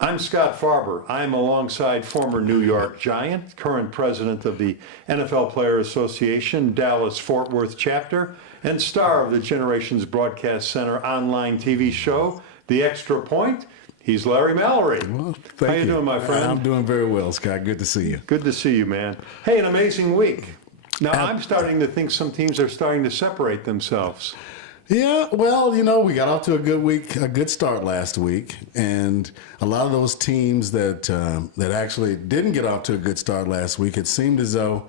I'm Scott Farber. I'm alongside former New York Giant, current president of the NFL Player Association, Dallas-Fort Worth chapter, and star of the Generations Broadcast Center online TV show, The Extra Point. He's Larry Mallory. Well, How you doing, my friend? I'm doing very well, Scott. Good to see you. Good to see you, man. Hey, an amazing week. Now, I'm starting to think some teams are starting to separate themselves. Yeah, well, we got off to a good week, a good start last week, and a lot of those teams that actually didn't get off to a good start last week, it seemed as though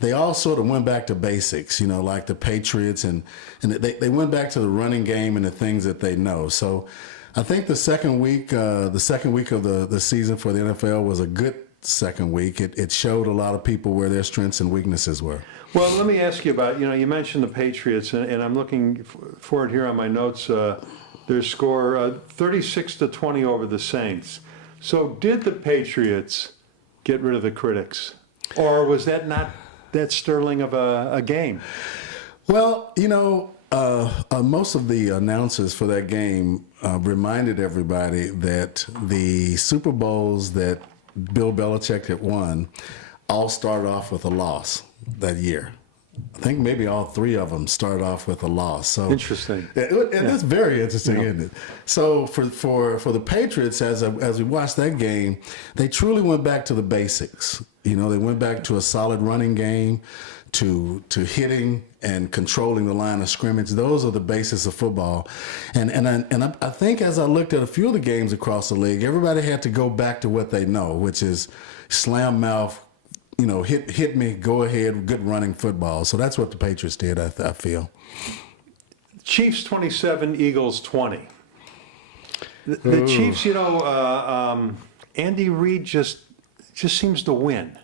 they all sort of went back to basics, like the Patriots, and they went back to the running game and the things that they know. So I think the second week of the season for the NFL was a good second week. It showed a lot of people where their strengths and weaknesses were. Well, let me ask you about, you mentioned the Patriots, and I'm looking for it here on my notes. Their score 36-20 over the Saints. So did the Patriots get rid of the critics? Or was that not that sterling of a game? Well, most of the announcers for that game reminded everybody that the Super Bowls that Bill Belichick had won all started off with a loss that year. I think maybe all three of them started off with a loss. So interesting. That's very interesting, isn't it? So for the Patriots, as we watched that game, they truly went back to the basics. They went back to a solid running game, to hitting and controlling the line of scrimmage. Those are the basis of football. And I think as I looked at a few of the games across the league, everybody had to go back to what they know, which is slam mouth, hit me, go ahead, good running football. So that's what the Patriots did, I feel. Chiefs 27, Eagles 20. The Chiefs, Andy Reid just seems to win.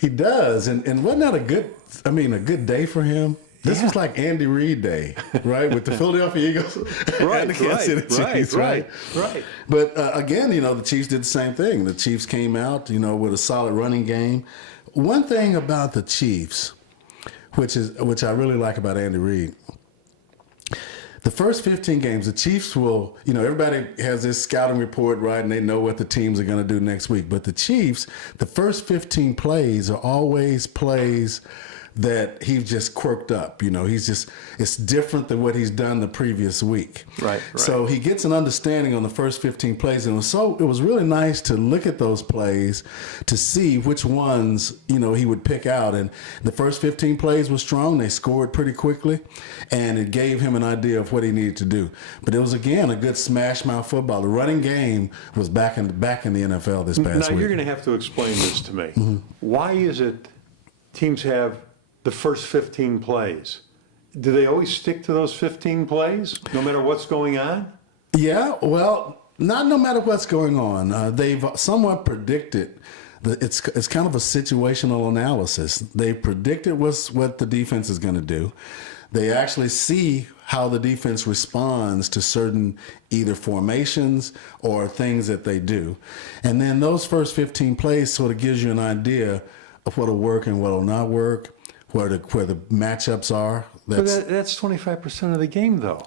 He does, and wasn't that a good day for him? This was like Andy Reid day, right? With the Philadelphia Eagles and the Kansas City Chiefs, right? But again, the Chiefs did the same thing. The Chiefs came out, with a solid running game. One thing about the Chiefs, which I really like about Andy Reid, the first 15 games, the Chiefs will, everybody has this scouting report, right, and they know what the teams are going to do next week. But the Chiefs, the first 15 plays are always plays that he's just quirked up. It's different than what he's done the previous week. Right. So he gets an understanding on the first 15 plays, and it was really nice to look at those plays to see which ones, he would pick out. And the first 15 plays were strong. They scored pretty quickly, and it gave him an idea of what he needed to do. But it was, again, a good smash mouth football. The running game was back in the NFL this past week. Now, you're going to have to explain this to me. Mm-hmm. Why is it teams have the first 15 plays? Do they always stick to those 15 plays, no matter what's going on? Yeah, well, not no matter what's going on. They've somewhat predicted. It's kind of a situational analysis. They predicted what the defense is going to do. They actually see how the defense responds to certain either formations or things that they do. And then those first 15 plays sort of gives you an idea of what'll work and what'll not work, where the matchups are. That's 25% of the game, though.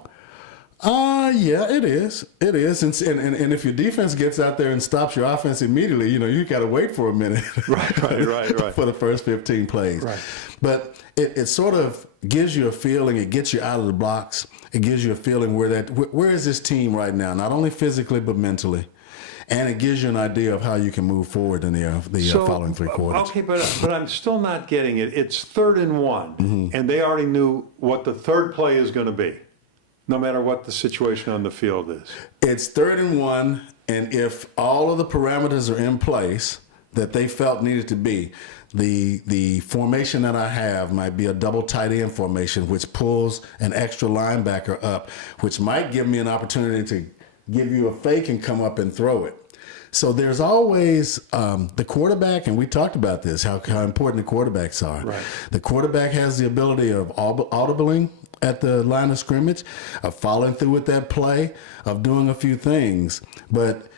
Yeah, it is. It is. And if your defense gets out there and stops your offense immediately, you got to wait for a minute. Right. For the first 15 plays. Right. But it sort of gives you a feeling. It gets you out of the blocks. It gives you a feeling where is this team right now, not only physically but mentally. And it gives you an idea of how you can move forward in the following three quarters. Okay, but I'm still not getting it. It's 3rd and 1, mm-hmm. and they already knew what the third play is going to be, no matter what the situation on the field is. It's 3rd and 1, and if all of the parameters are in place that they felt needed to be, the formation that I have might be a double tight end formation, which pulls an extra linebacker up, which might give me an opportunity to give you a fake and come up and throw it. So there's always the quarterback, and we talked about this, how important the quarterbacks are. Right. The quarterback has the ability of audibling at the line of scrimmage, of following through with that play, of doing a few things. But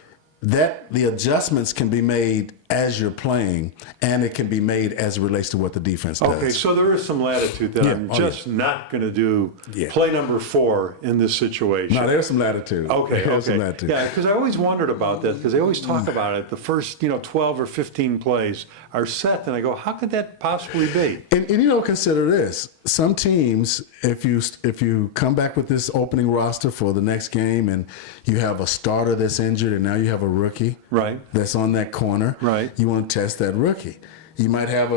the adjustments can be made as you're playing, and it can be made as it relates to what the defense does. Okay, so there is some latitude that I'm just not going to do play number 4 in this situation. No, there's some latitude. Okay, there's okay. some latitude. Yeah, because I always wondered about that, because they always talk about it. The first, 12 or 15 plays are set, and I go, how could that possibly be? And consider this. Some teams, if you come back with this opening roster for the next game and you have a starter that's injured and now you have a rookie that's on that corner, you want to test that rookie. You might have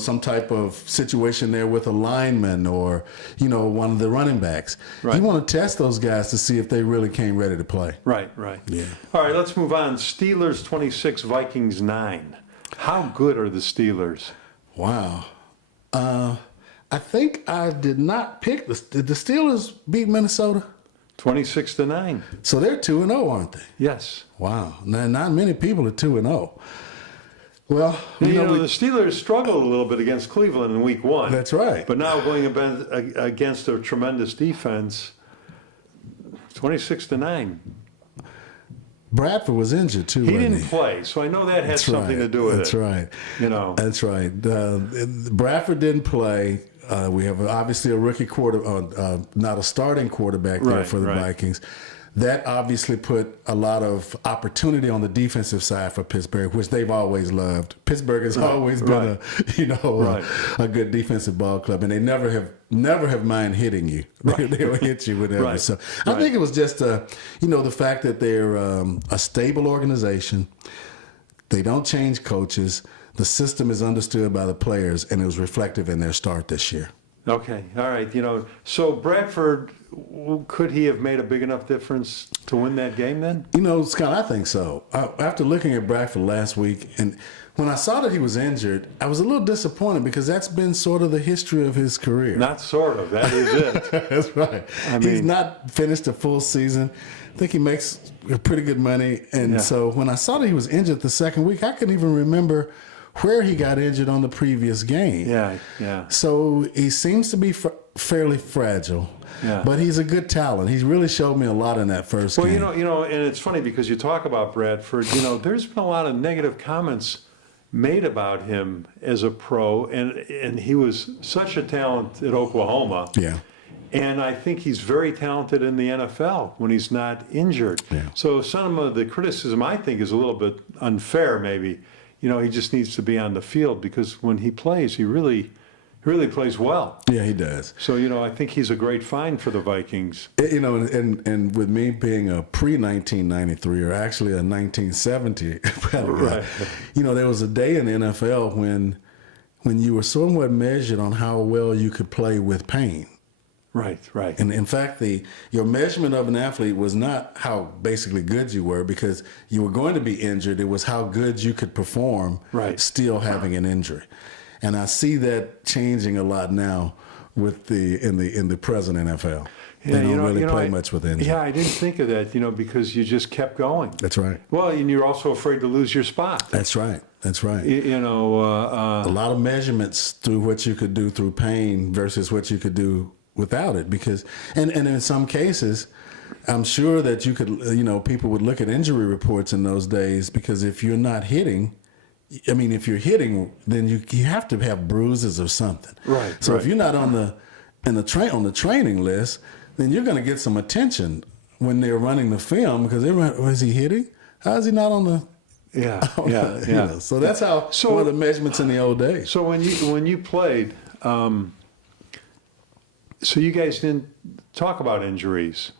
some type of situation there with a lineman or, one of the running backs. Right. You want to test those guys to see if they really came ready to play. Right. Yeah. All right, let's move on. Steelers 26, Vikings 9. How good are the Steelers? Wow. I think I did not pick did the Steelers beat Minnesota? 26-9. So they're 2-0, aren't they? Yes. Wow. Now, not many people are 2-0. Well, the Steelers struggled a little bit against Cleveland in week 1. That's right. But now going against a tremendous defense, 26-9. Bradford was injured too. He didn't play, so I know that had something to do with it. That's right. That's right. Bradford didn't play. We have obviously a rookie not a starting quarterback there for the Vikings. That obviously put a lot of opportunity on the defensive side for Pittsburgh, which they've always loved. Pittsburgh has always been a good defensive ball club, and they never have mind hitting you. They'll hit you whatever. So I think it was just the fact that they're a stable organization. They don't change coaches. The system is understood by the players, and it was reflective in their start this year. Okay, all right. So Bradford, could he have made a big enough difference to win that game then? Scott, I think so. After looking at Bradford last week, and when I saw that he was injured, I was a little disappointed because that's been sort of the history of his career. Not sort of. That is it. That's right. He's not finished a full season. I think he makes pretty good money. And so when I saw that he was injured the second week, I couldn't even remember where he got injured on the previous game. Yeah. So he seems to be fairly fragile, but he's a good talent. He's really showed me a lot in that first game. Well, and it's funny because you talk about Bradford, there's been a lot of negative comments made about him as a pro, and he was such a talent at Oklahoma. Yeah. And I think he's very talented in the NFL when he's not injured. Yeah. So some of the criticism, I think, is a little bit unfair maybe. He just needs to be on the field because when he plays, he really plays well. Yeah, he does. So, I think he's a great find for the Vikings. And with me being a pre-1993 or actually a 1970 guy, there was a day in the NFL when you were somewhat measured on how well you could play with pain. Right. And in fact, your measurement of an athlete was not how basically good you were because you were going to be injured. It was how good you could perform still having an injury. And I see that changing a lot now with in the present NFL. Yeah, they don't really play much with injury. Yeah, I didn't think of that, because you just kept going. That's right. Well, and you're also afraid to lose your spot. That's right. A lot of measurements through what you could do through pain versus what you could do without it, because and in some cases I'm sure that you could people would look at injury reports in those days, because if you're not hitting, if you're hitting, then you have to have bruises or something. So if you're not on the training list, then you're going to get some attention when they're running the film, because is he hitting? How is he not on the Yeah. So that's how one of the measurements in the old days. So when you played, so you guys didn't talk about injuries.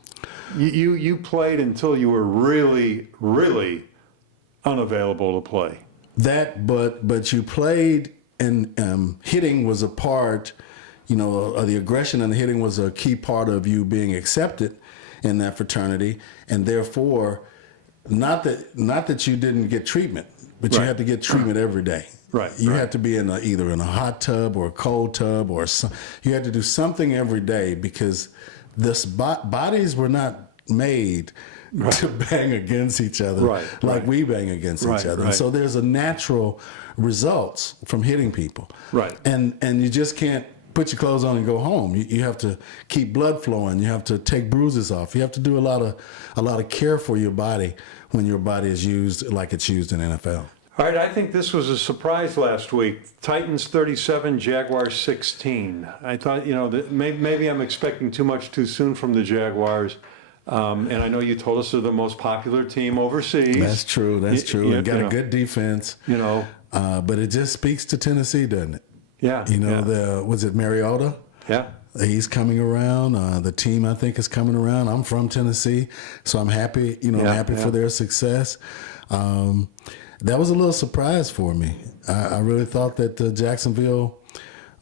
You played until you were really, really unavailable to play. But you played, and hitting was a part, the aggression and the hitting was a key part of you being accepted in that fraternity, and therefore, not that you didn't get treatment, but you had to get treatment every day. You had to be either in a hot tub or a cold tub, or you had to do something every day, because bodies were not made to bang against each other we bang against each other. And so there's a natural results from hitting people. And you just can't put your clothes on and go home. You have to keep blood flowing. You have to take bruises off. You have to do a lot of care for your body when your body is used like it's used in NFL. All All right, I think this was a surprise last week. Titans 37, Jaguars 16. I thought, that maybe I'm expecting too much too soon from the Jaguars. And I know you told us they're the most popular team overseas. That's true. That's true. And got a good defense. But it just speaks to Tennessee, doesn't it? Yeah. Was it Mariota? Yeah. He's coming around. The team, I think, is coming around. I'm from Tennessee, so I'm happy. I'm happy for their success. That was a little surprise for me. I really thought that Jacksonville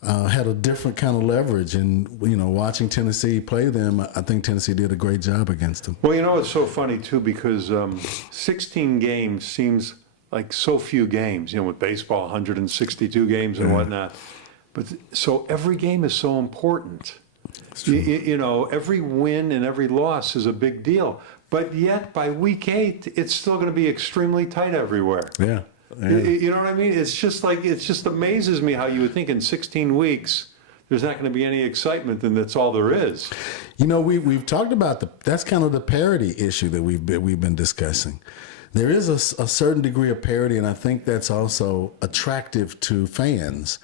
had a different kind of leverage, and watching Tennessee play them, I think Tennessee did a great job against them. Well, it's so funny too because 16 games seems like so few games. With baseball, 162 games and whatnot. But so every game is so important. Every win and every loss is a big deal. But yet, by week 8, it's still going to be extremely tight everywhere. Yeah. You know what I mean? It's just amazes me how you would think in 16 weeks there's not going to be any excitement, and that's all there is. We've talked about that's kind of the parity issue that we've been discussing. There is a certain degree of parity, and I think that's also attractive to fans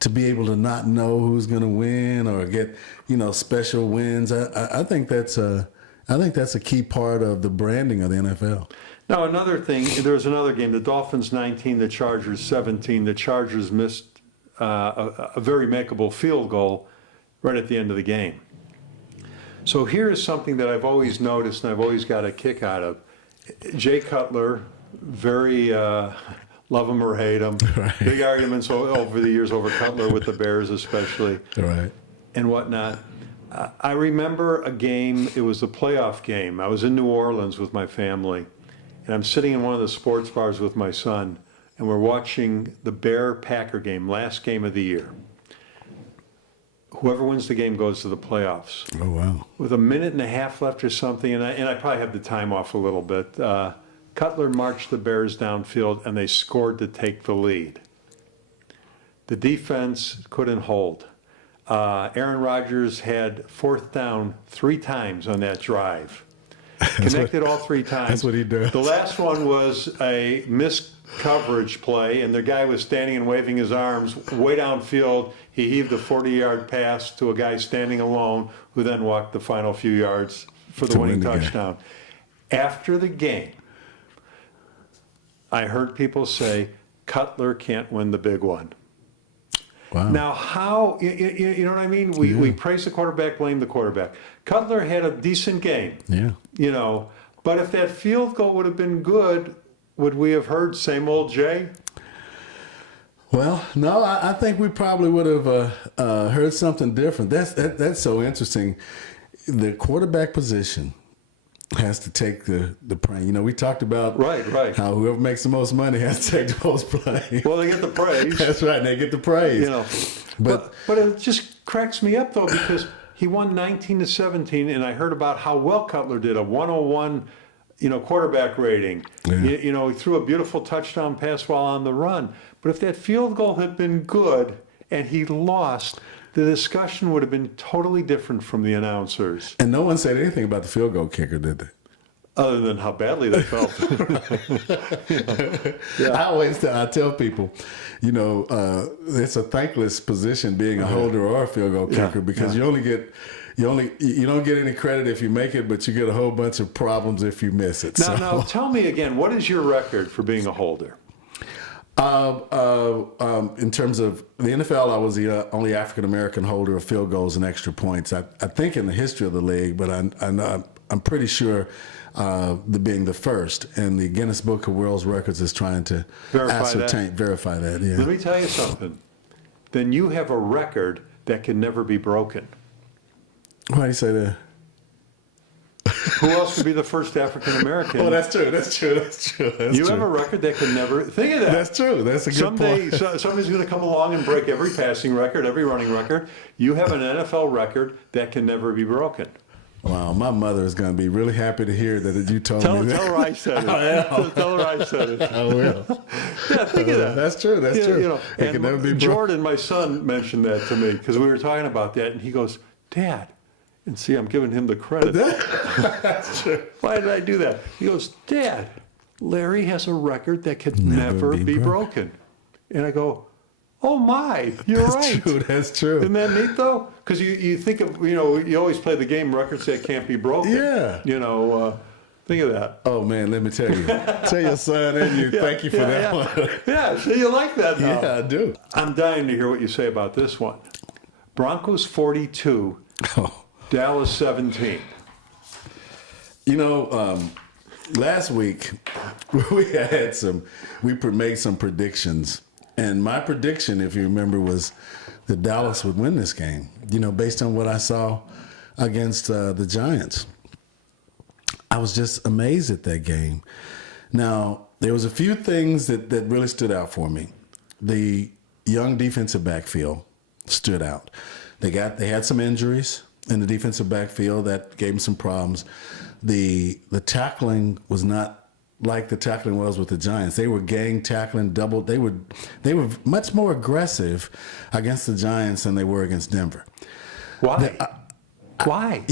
to be able to not know who's going to win or get special wins. I think that's a key part of the branding of the NFL. Now, another thing, there was another game, the Dolphins 19, the Chargers 17. The Chargers missed a very makeable field goal right at the end of the game. So here is something that I've always noticed and I've always got a kick out of. Jay Cutler, very love him or hate him. Right. Big arguments over the years over Cutler with the Bears especially. Right. And whatnot. I remember a game, it was a playoff game. I was in New Orleans with my family, and I'm sitting in one of the sports bars with my son, and we're watching the Bear-Packer game, last game of the year. Whoever wins the game goes to the playoffs. Oh, wow. With a minute and a half left or something, and I probably have the time off a little bit, Cutler marched the Bears downfield, and they scored to take the lead. The defense couldn't hold. Aaron Rodgers had 4th down 3 times on that drive. Connected all 3 times. That's what he does. The last one was a missed coverage play, and the guy was standing and waving his arms way downfield. He heaved a 40-yard pass to a guy standing alone, who then walked the final few yards for the winning touchdown. After the game, I heard people say, Cutler can't win the big one. Wow. Now, how, you know what I mean? We praise the quarterback, blame the quarterback. Cutler had a decent game. Yeah. But if that field goal would have been good, would we have heard same old Jay? Well, no, I think we probably would have heard something different. That's so interesting. The quarterback position has to take the praise. We talked about right how whoever makes the most money has to take the most praise. Well, they get the praise. That's right, they get the praise. But it just cracks me up though, because he won 19-17, and I heard about how well Cutler did, a 101, quarterback rating. Yeah. He threw a beautiful touchdown pass while on the run. But if that field goal had been good and he lost, the discussion would have been totally different from the announcers. And no one said anything about the field goal kicker, did they? Other than how badly they felt. I tell people, it's a thankless position being a holder or a field goal kicker because you don't get any credit if you make it, but you get a whole bunch of problems if you miss it. Now tell me again, what is your record for being a holder? In terms of the NFL, I was the only African-American holder of field goals and extra points. I think in the history of the league, but I'm pretty sure being the first. And the Guinness Book of World Records is trying to verify that. Yeah. Let me tell you something. Then you have a record that can never be broken. Why do you say that? Who else would be the first African American? Oh, that's true. You have a record that can never. Think of that. That's true. That's a good point. Somebody's going to come along and break every passing record, every running record. You have an NFL record that can never be broken. Wow, my mother is going to be really happy to hear that you told me that. Tell her I said it. Tell her I said it. I will. Yeah, think of that. That's true. That's true. It can never be broken. Jordan, my son, mentioned that to me because we were talking about that, and he goes, "Dad." And see, I'm giving him the credit. That's true. Why did I do that? He goes, "Dad, Larry has a record that could never be broken. And I go, oh my, you're right. True, that's true. Isn't that neat though? Because you think of, you always play the game records that can't be broken. Yeah. Think of that. Oh man, let me tell you. Tell your son and you, thank you for that one. Yeah, so you like that now. Yeah, I do. I'm dying to hear what you say about this one. Broncos 42, Dallas 17. Last week we made some predictions. And my prediction, if you remember, was that Dallas would win this game, based on what I saw against the Giants. I was just amazed at that game. Now, there was a few things that really stood out for me. The young defensive backfield stood out. They had some injuries in the defensive backfield that gave them some problems. The tackling was not like the tackling was with the Giants. They were gang tackling, double. They were much more aggressive against the Giants than they were against Denver. Why? Why?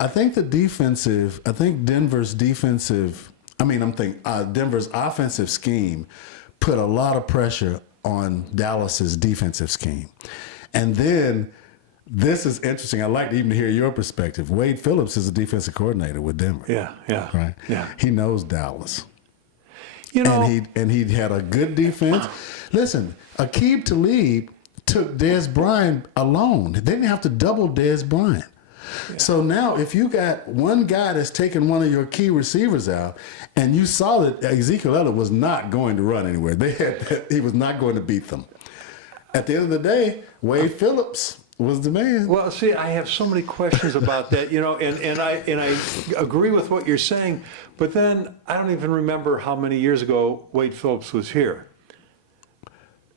I think Denver's offensive scheme put a lot of pressure on Dallas's defensive scheme. And then, this is interesting. I'd like to even hear your perspective. Wade Phillips is a defensive coordinator with Denver. Yeah. Right? Yeah. He knows Dallas. And he had a good defense. Listen, Aqib Talib took Dez Bryant alone. They didn't have to double Dez Bryant. Yeah. So now if you got one guy that's taking one of your key receivers out, and you saw that Ezekiel Elliott was not going to run anywhere. He was not going to beat them. At the end of the day, Wade Phillips was the man. Well, see, I have so many questions about that, and I agree with what you're saying, but then I don't even remember how many years ago Wade Phillips was here.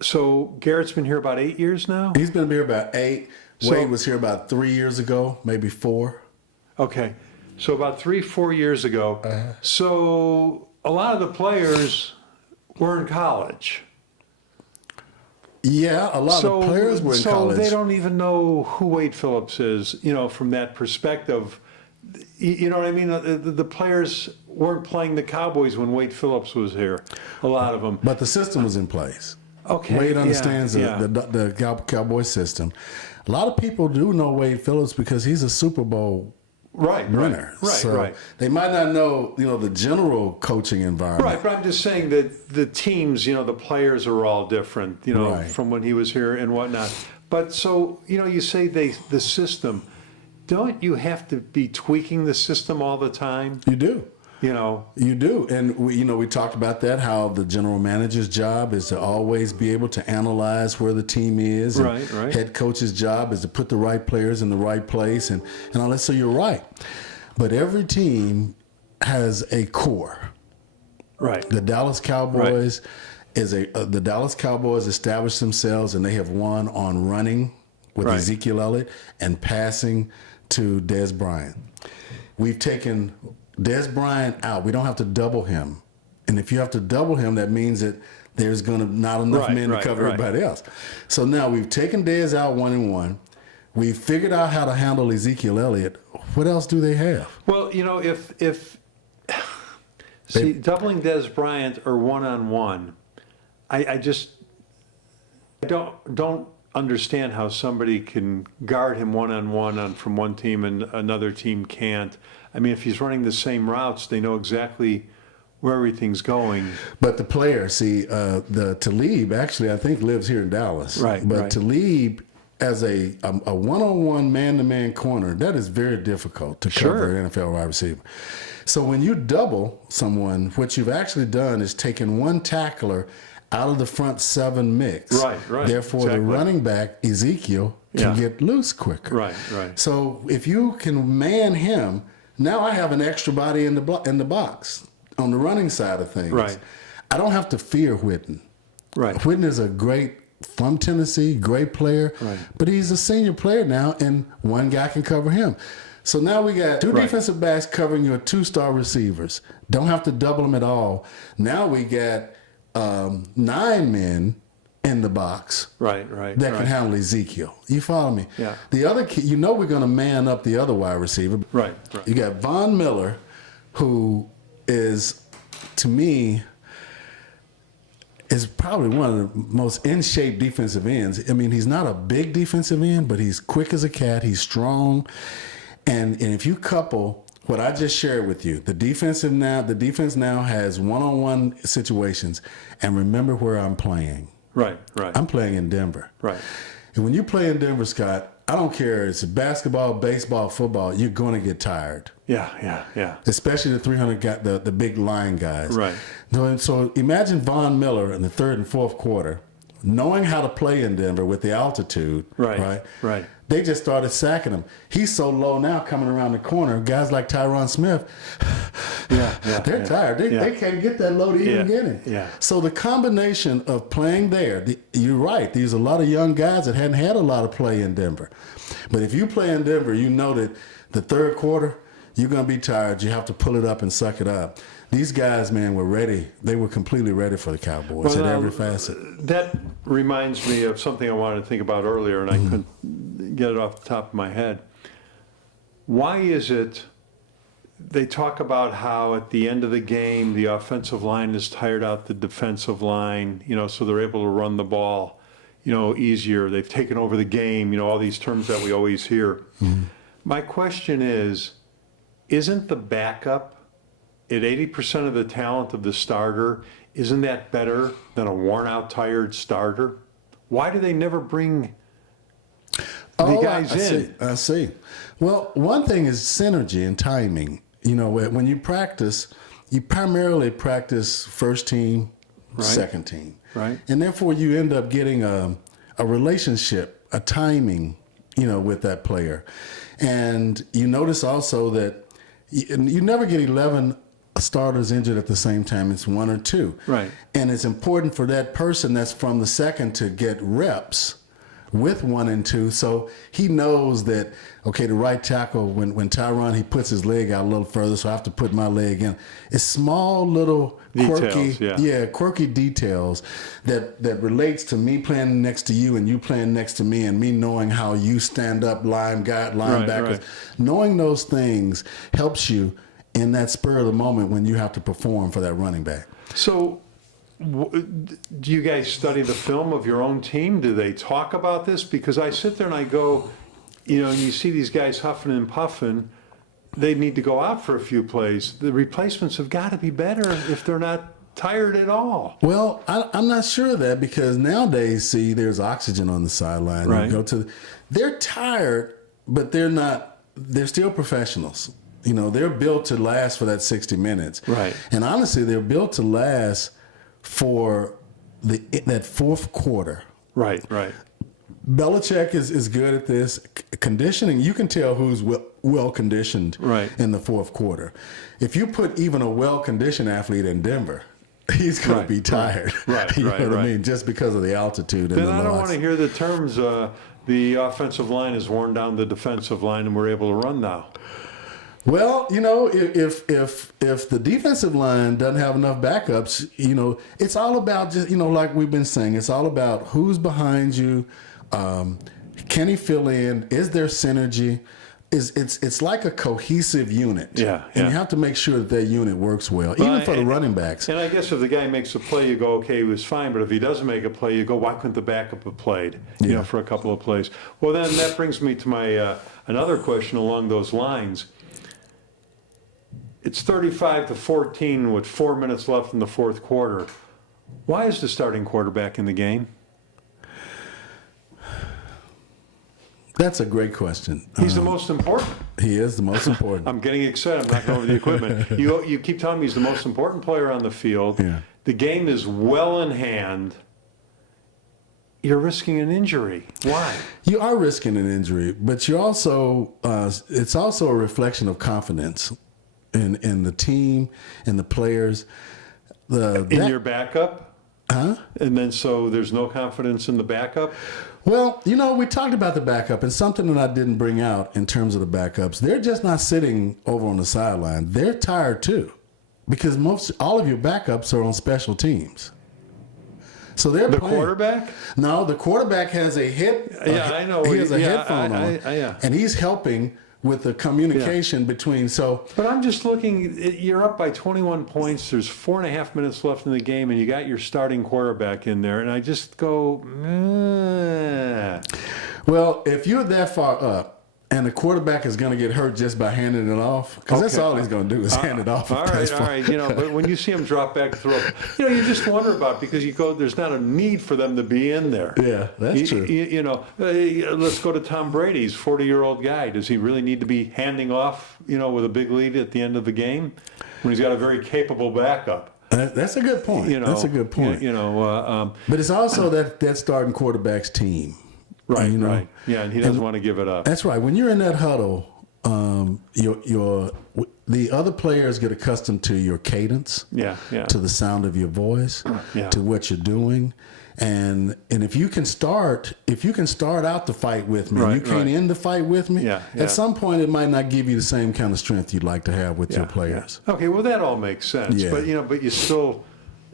So Garrett's been here about 8 years now? He's been here about 8. Wade was here about 3 years ago, maybe 4. Okay. So about 3-4 years ago. Uh-huh. So a lot of the players were in college. Yeah, a lot of players were in college. So they don't even know who Wade Phillips is, from that perspective. You know what I mean? The players weren't playing the Cowboys when Wade Phillips was here, a lot of them. But the system was in place. Okay. Wade understands the Cowboy system. A lot of people do know Wade Phillips because he's a Super Bowl winner. Right. They might not know, the general coaching environment. Right, but I'm just saying that the teams, the players are all different, from when he was here and whatnot. But so, you say the system. Don't you have to be tweaking the system all the time? You do. You do. And we talked about that, how the general manager's job is to always be able to analyze where the team is. Right. Head coach's job is to put the right players in the right place and all that. So you're right. But every team has a core. Right. The Dallas Cowboys the Dallas Cowboys established themselves, and they have won on running with Ezekiel Elliott and passing to Dez Bryant. We've taken Dez Bryant out. We don't have to double him. And if you have to double him, that means that there's going to not enough men to cover everybody else. So now we've taken Dez out 1-1. We've figured out how to handle Ezekiel Elliott. What else do they have? Well, if doubling Dez Bryant or 1-on-1, I don't understand how somebody can guard him 1-on-1 from one team and another team can't. I mean, if he's running the same routes, they know exactly where everything's going. But the player, the Talib actually, I think, lives here in Dallas. Right. But Talib, as a one-on-one, man-to-man corner, that is very difficult to cover an NFL wide receiver. So when you double someone, what you've actually done is taken one tackler out of the front 7 mix. Right. Therefore, the running back, Ezekiel, can get loose quicker. Right. So if you can man him, now I have an extra body in the box on the running side of things. Right. I don't have to fear Whitten. Right. Whitten is from Tennessee, great player, but he's a senior player now, and one guy can cover him. So now we got 2 defensive backs covering your 2-star receivers. Don't have to double them at all. Now we got 9 men in the box that can handle Ezekiel. You follow me? Yeah. The other key, we're going to man up the other wide receiver. Right. You got Von Miller, who is to me, is probably one of the most in shape defensive ends. I mean, he's not a big defensive end, but he's quick as a cat. He's strong, and if you couple what I just shared with you, the defense now has one-on-one situations, and remember where I'm playing. Right. I'm playing in Denver. Right. And when you play in Denver, Scott, I don't care. It's basketball, baseball, football. You're going to get tired. Yeah. Especially the 300 guy, the big line guys. Right. So imagine Von Miller in the third and fourth quarter, knowing how to play in Denver with the altitude. Right. They just started sacking him. He's so low now coming around the corner. Guys like Tyron Smith, they're tired. They can't get that low to even get him. Yeah. So the combination of playing there, you're right. There's a lot of young guys that hadn't had a lot of play in Denver. But if you play in Denver, you know that the third quarter, you're going to be tired. You have to pull it up and suck it up. These guys, man, were ready. They were completely ready for the Cowboys at every facet. That reminds me of something I wanted to think about earlier, and I couldn't get it off the top of my head. Why is it they talk about how at the end of the game, the offensive line has tired out the defensive line, so they're able to run the ball, easier. They've taken over the game, all these terms that we always hear. My question is, isn't the backup at 80% of the talent of the starter, isn't that better than a worn-out, tired starter? Why do they never bring the guys in? I see. Well, one thing is synergy and timing. When you practice, you primarily practice first team, second team. Right. And therefore you end up getting a relationship, a timing, with that player. And you notice also that you never get 11 starters injured at the same time. It's one or two. Right. And it's important for that person that's from the second to get reps with 1 and 2. So he knows that, okay, the right tackle, when Tyron, he puts his leg out a little further, so I have to put my leg in. It's small little quirky details that relates to me playing next to you and you playing next to me and me knowing how you stand up linebackers. Right. Knowing those things helps you in that spur of the moment when you have to perform for that running back. So do you guys study the film of your own team? Do they talk about this? Because I sit there and I go, and you see these guys huffing and puffing. They need to go out for a few plays. The replacements have got to be better if they're not tired at all. Well, I'm not sure of that because nowadays, there's oxygen on the sideline. Right. They're tired, but they're not. They're still professionals. They're built to last for that 60 minutes. Right. And honestly, they're built to last for that fourth quarter. Right. Belichick is good at this. Conditioning, you can tell who's well conditioned in the fourth quarter. If you put even a well-conditioned athlete in Denver, he's going to be tired. Right. You know what I mean? Just because of the altitude and then the I don't loss. want to hear the terms, the offensive line has worn down the defensive line and we're able to run now. Well, if the defensive line doesn't have enough backups, it's all about just, like we've been saying, it's all about who's behind you. Can he fill in? Is there synergy? It's like a cohesive unit. Yeah. And you have to make sure that unit works well, even for the running backs. And I guess if the guy makes a play, you go, okay, he was fine. But if he doesn't make a play, you go, why couldn't the backup have played, for a couple of plays? Well, then that brings me to my another question along those lines. It's 35-14 with 4 minutes left in the fourth quarter. Why is the starting quarterback in the game? That's a great question. He's the most important. He is the most important. I'm getting excited. I'm not going over the equipment. You keep telling me he's the most important player on the field. Yeah. The game is well in hand. You're risking an injury. Why? You are risking an injury, but you also it's also a reflection of confidence in the team and the players. In your backup? Huh? And then so there's no confidence in the backup? Well, we talked about the backup, and something that I didn't bring out in terms of the backups, they're just not sitting over on the sideline. They're tired too, because all of your backups are on special teams. So they're playing. Quarterback? No, the quarterback has a hit. Yeah, I know. He has a headphone on, yeah. and he's helping with the communication between. So, but I'm just looking. You're up by 21 points. There's 4.5 minutes left in the game, and you got your starting quarterback in there. And I just go, well, if you're that far up, and the quarterback is going to get hurt just by handing it off, because that's all he's going to do is hand it off. All right. But when you see him drop back throw, you just wonder about it, because you go, there's not a need for them to be in there. Yeah, that's true. Let's go to Tom Brady's 40-year-old guy. Does he really need to be handing off, with a big lead at the end of the game when he's got a very capable backup? That's a good point. That's a good point. But it's also that starting quarterback's team. Right, right. Yeah, and he doesn't want to give it up. That's right. When you're in that huddle, the other players get accustomed to your cadence, to the sound of your voice, to what you're doing, and if you can start out the fight with me, you can't end the fight with me. At some point, it might not give you the same kind of strength you'd like to have with your players. Okay, well that all makes sense. But but you still.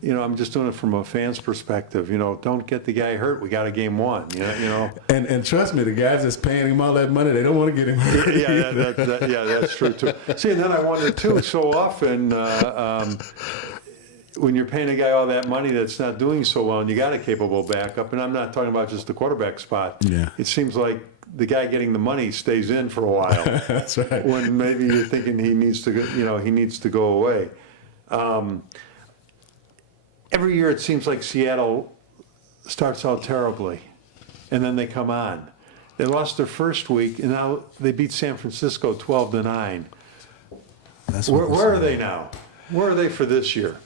I'm just doing it from a fan's perspective. Don't get the guy hurt. We got a game won. And trust me, the guys that's paying him all that money, they don't want to get him hurt. That's true too. See, and then I wonder too. So often, when you're paying a guy all that money that's not doing so well, and you got a capable backup, and I'm not talking about just the quarterback spot. Yeah. It seems like the guy getting the money stays in for a while. That's right. When maybe you're thinking he needs to go. He needs to go away. Every year it seems like Seattle starts out terribly, and then they come on. They lost their first week, and now they beat San Francisco 12-9. Where are they now? Where are they for this year?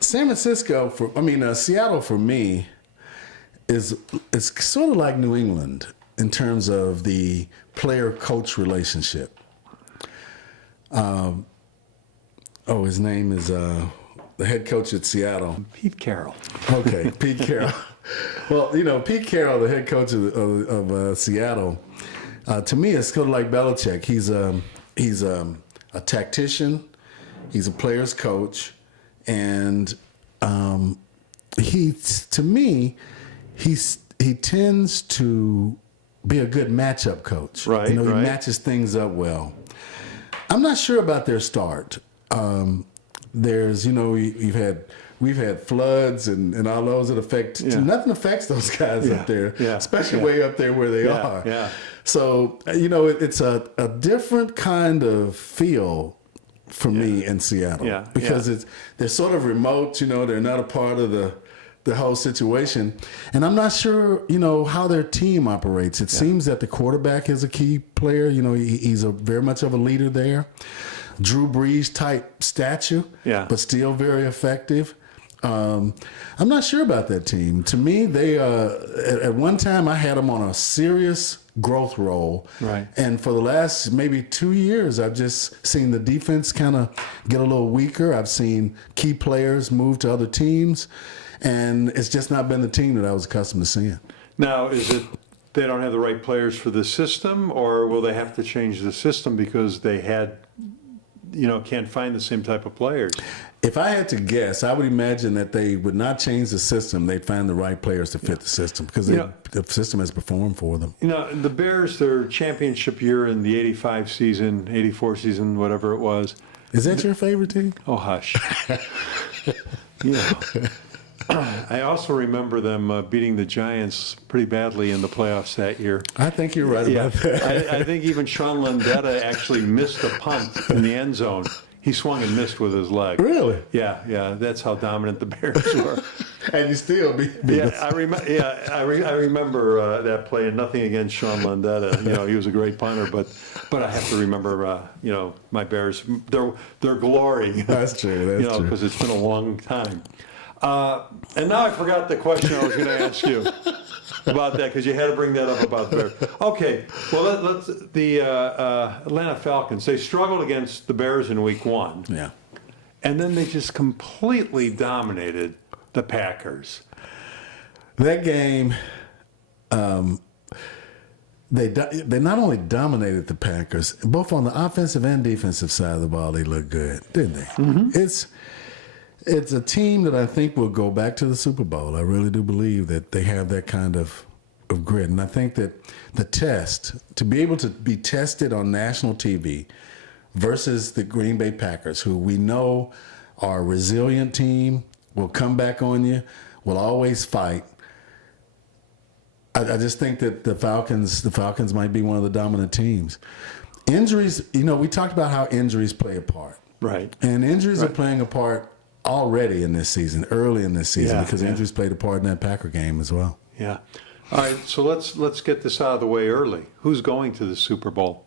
Seattle for me is sort of like New England in terms of the player-coach relationship. His name is. The head coach at Seattle. Pete Carroll. Okay, Pete Carroll. Well, Pete Carroll, the head coach of Seattle, to me, it's sort of like Belichick. He's a tactician. He's a player's coach, and he tends to be a good matchup coach. Right. He matches things up well. I'm not sure about their start. There's, we've had floods and all those that affect. Nothing affects those guys up there, especially way up there where they are. Yeah. So it's a different kind of feel for me in Seattle because they're sort of remote. They're not a part of the whole situation, and I'm not sure how their team operates. It seems that the quarterback is a key player. He's very much of a leader there. Drew Brees type statue, but still very effective. I'm not sure about that team. To me, they at one time I had them on a serious growth role, right? And for the last maybe 2 years, I've just seen the defense kind of get a little weaker. I've seen key players move to other teams, and it's just not been the team that I was accustomed to seeing. Now, is it they don't have the right players for the system, or will they have to change the system because they can't find the same type of players? If I had to guess, I would imagine that they would not change the system. They'd find the right players to fit the system because the system has performed for them. The Bears, their championship year in the 85 season, 84 season, whatever it was. Is that your favorite team? Oh, hush. I also remember them beating the Giants pretty badly in the playoffs that year. I think you're right about that. I think even Sean Landeta actually missed a punt in the end zone. He swung and missed with his leg. Really? Yeah. That's how dominant the Bears were. And you still beat us. I remember that play, and nothing against Sean Landeta. He was a great punter, but I have to remember, my Bears, their glory. That's true. That's true. Because it's been a long time. And now I forgot the question I was going to ask you about that, because you had to bring that up about the Bears. Okay, well, let's the Atlanta Falcons, they struggled against the Bears in week 1. Yeah. And then they just completely dominated the Packers. That game, they not only dominated the Packers, both on the offensive and defensive side of the ball, they looked good, didn't they? Mm-hmm. It's a team that I think will go back to the Super Bowl. I really do believe that they have that kind of of grit. And I think that the test, to be able to be tested on national TV versus the Green Bay Packers, who we know are a resilient team, will come back on you, will always fight. I just think that the Falcons might be one of the dominant teams. Injuries, we talked about how injuries play a part. Right. And injuries are playing a part already in this season, early in this season, because injuries played a part in that Packer game as well. Yeah. All right, so let's get this out of the way early. Who's going to the Super Bowl?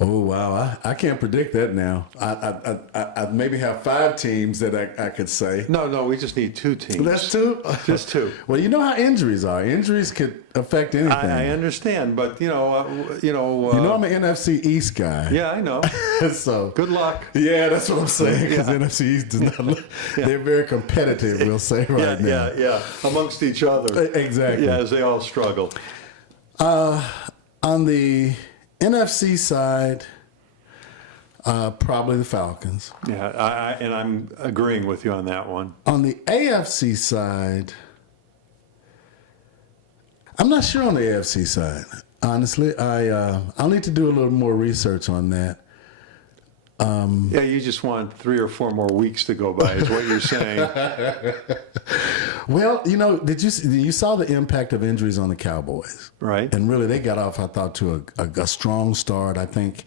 Oh, wow. I can't predict that now. I maybe have 5 teams that I could say. No, we just need 2 teams. That's 2? Just 2. Well, you know how injuries are. Injuries could affect anything. I understand, but, I'm an NFC East guy. Yeah, I know. So good luck. Yeah, that's what I'm saying, because NFC East does not look, they're very competitive, we'll say right now. Yeah, amongst each other. Exactly. Yeah, as they all struggle. On the NFC side, probably the Falcons. Yeah, and I'm agreeing with you on that one. On the AFC side, I'm not sure on the AFC side. Honestly, I'll need to do a little more research on that. Yeah, you just want 3 or 4 more weeks to go by, is what you're saying. Well, did you saw the impact of injuries on the Cowboys? Right. And really, they got off, I thought, to a strong start. I think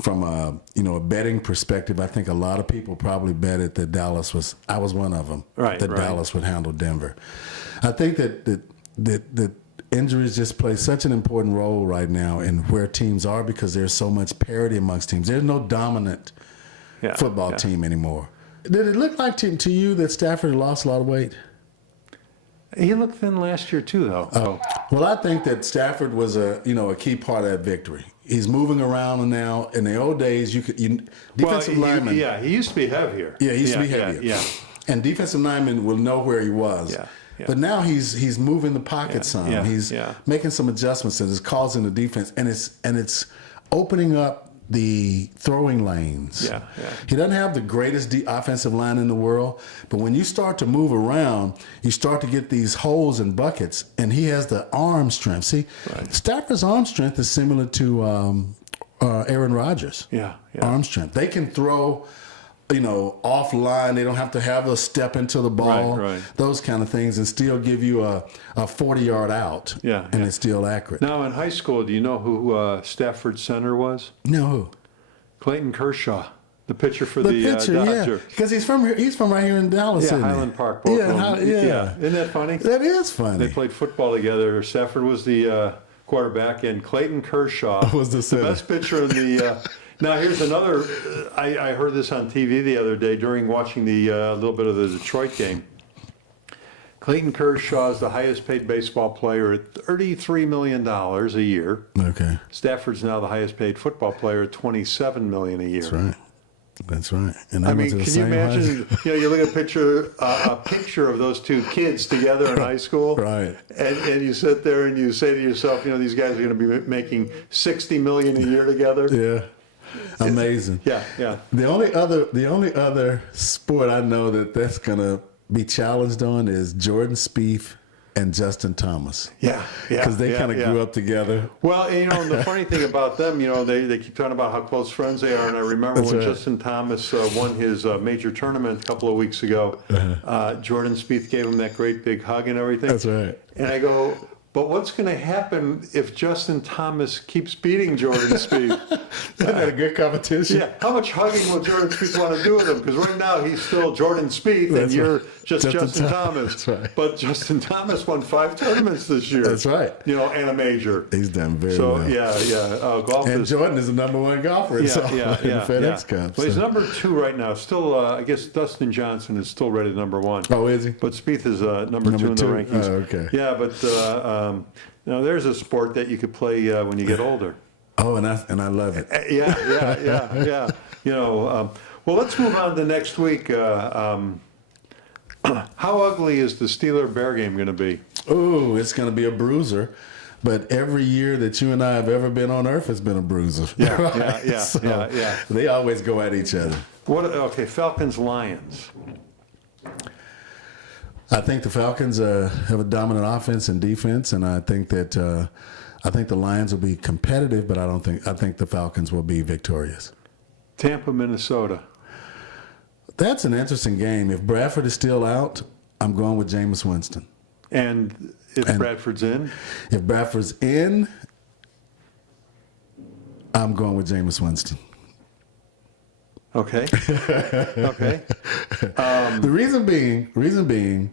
from a betting perspective, I think a lot of people probably betted that Dallas was. I was one of them. Right. That Dallas would handle Denver. I think that injuries just play such an important role right now in where teams are, because there's so much parity amongst teams. There's no dominant football team anymore. Did it look like to you that Stafford lost a lot of weight? He looked thin last year too, though. Oh, well, I think that Stafford was a key part of that victory. He's moving around now. In the old days, defensive linemen. Yeah, he used to be heavier. Yeah, he used to be heavier. Yeah. And defensive linemen will know where he was. Yeah. Yeah. But now he's moving the pocket some. Yeah. He's making some adjustments that is causing the defense, and it's opening up the throwing lanes. Yeah. He doesn't have the greatest offensive line in the world, but when you start to move around, you start to get these holes and buckets, and he has the arm strength. See, Stafford's arm strength is similar to Aaron Rodgers. Yeah. Arm strength. They can throw offline. They don't have to have a step into the ball, right. Those kind of things, and still give you a 40-yard out. Yeah, and it's still accurate. Now, in high school, do you know who Stafford's center was? No. Clayton Kershaw, the pitcher for the Dodger. Yeah, because he's from right here in Dallas. Yeah, Highland Park. Both of them. Yeah. Isn't that funny? That is funny. They played football together. Stafford was the quarterback, and Clayton Kershaw was the best pitcher in the. Now, here's another. I heard this on TV the other day during watching the little bit of the Detroit game. Clayton Kershaw is the highest paid baseball player at $33 million a year. Okay. Stafford's now the highest paid football player at $27 million a year. That's right. And I mean, can you imagine? You look at a picture of those 2 kids together in high school, right? And you sit there and you say to yourself, these guys are going to be making $60 million a year together. Yeah. Amazing. Yeah. The only other sport I know that's gonna be challenged on is Jordan Spieth and Justin Thomas. Yeah. Because they kind of grew up together. Well, and the funny thing about them, they keep talking about how close friends they are. And I remember when Justin Thomas won his major tournament a couple of weeks ago, Jordan Spieth gave him that great big hug and everything. That's right. And I go, but what's going to happen if Justin Thomas keeps beating Jordan Spieth? Isn't that a good competition? Yeah. How much hugging will Jordan Spieth want to do with him? Because right now he's still Jordan Spieth, and you're just Justin Thomas. That's right. But Justin Thomas won 5 tournaments this year. That's right. And a major. He's done very well. So, golf and Jordan is the number 1 golfer in the FedEx Cup. Well, he's number 2 right now. Still, I guess Dustin Johnson is still rated number 1. Oh, is he? But Spieth is number 2 in the rankings. Oh, okay. Yeah, but there's a sport that you could play when you get older. Oh, and I love it. Yeah. Well, let's move on to next week. How ugly is the Steeler-Bear game going to be? Oh, it's going to be a bruiser. But every year that you and I have ever been on Earth has been a bruiser. Yeah. So they always go at each other. Okay, Falcons-Lions. I think the Falcons have a dominant offense and defense, and I think that the Lions will be competitive, but I think the Falcons will be victorious. Tampa, Minnesota. That's an interesting game. If Bradford is still out, I'm going with Jameis Winston. And if Bradford's in? If Bradford's in, I'm going with Jameis Winston. Okay. Okay. The reason being,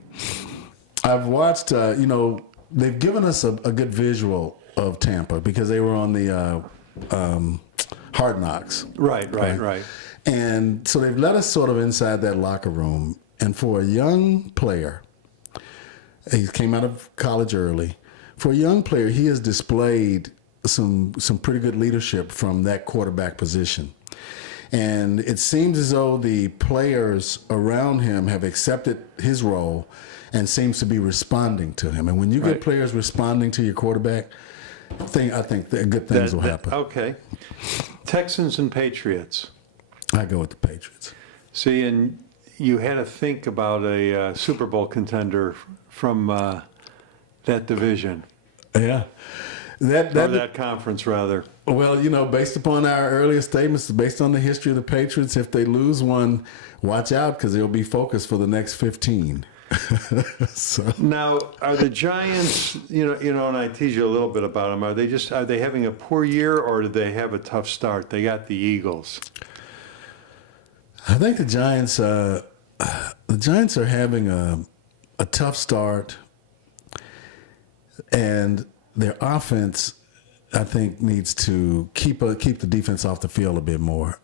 I've watched, they've given us a good visual of Tampa because they were on the Hard Knocks. Right. And so they've let us sort of inside that locker room. And for a young player, he came out of college early. For a young player, he has displayed some pretty good leadership from that quarterback position. And it seems as though the players around him have accepted his role and seems to be responding to him. And when you get players responding to your quarterback, I think that good things will happen. Okay. Texans and Patriots. I go with the Patriots. See, and you had to think about a Super Bowl contender from that division. Yeah. That conference, rather. Well, based upon our earlier statements, based on the history of the Patriots, if they lose one, watch out because they'll be focused for the next 15. So. Now, are the Giants, and I tease you a little bit about them, are they having a poor year or do they have a tough start? They got the Eagles. I think the Giants are having a tough start, and their offense, I think, needs to keep the defense off the field a bit more.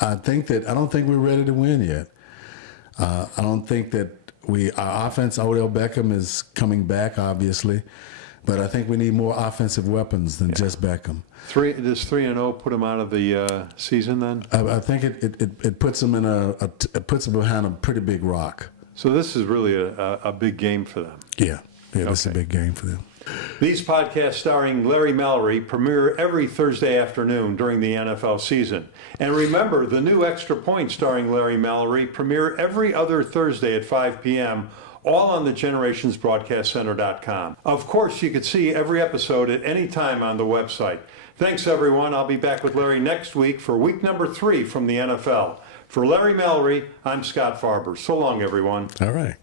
I don't think we're ready to win yet. I don't think that our offense, Odell Beckham is coming back, obviously, but I think we need more offensive weapons than just Beckham. Does 3-0 put them out of the season then? I think it puts them it puts them behind a pretty big rock. So this is really a big game for them. Yeah, this is a big game for them. These podcasts starring Larry Mallory premiere every Thursday afternoon during the NFL season. And remember, the new Extra Point starring Larry Mallory premiere every other Thursday at 5 p.m., all on the GenerationsBroadcastCenter.com. Of course, you could see every episode at any time on the website. Thanks, everyone. I'll be back with Larry next week for week number 3 from the NFL. For Larry Mallory, I'm Scott Farber. So long, everyone. All right.